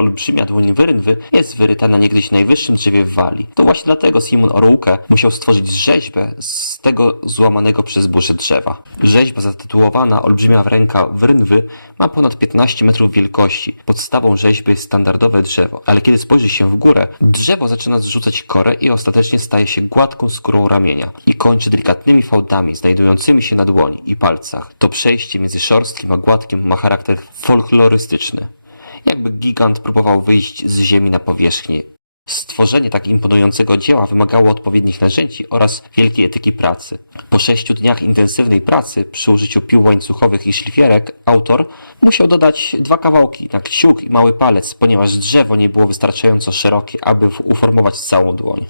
Olbrzymia dłoń wyrynwy jest wyryta na niegdyś najwyższym drzewie w Walii. To właśnie dlatego Simon Orułke musiał stworzyć rzeźbę z tego złamanego przez burzę drzewa. Rzeźba zatytułowana Olbrzymia ręka wyrynwy ma ponad 15 metrów wielkości. Podstawą rzeźby jest standardowe drzewo, ale kiedy spojrzy się w górę, drzewo zaczyna zrzucać korę i ostatecznie staje się gładką skórą ramienia i kończy delikatnymi fałdami znajdującymi się na dłoni i palcach. To przejście między szorstkim a gładkim ma charakter folklorystyczny. Jakby gigant próbował wyjść z ziemi na powierzchnię. Stworzenie tak imponującego dzieła wymagało odpowiednich narzędzi oraz wielkiej etyki pracy. Po sześciu dniach intensywnej pracy przy użyciu pił łańcuchowych i szlifierek autor musiał dodać dwa kawałki na kciuk i mały palec, ponieważ drzewo nie było wystarczająco szerokie, aby uformować całą dłoń.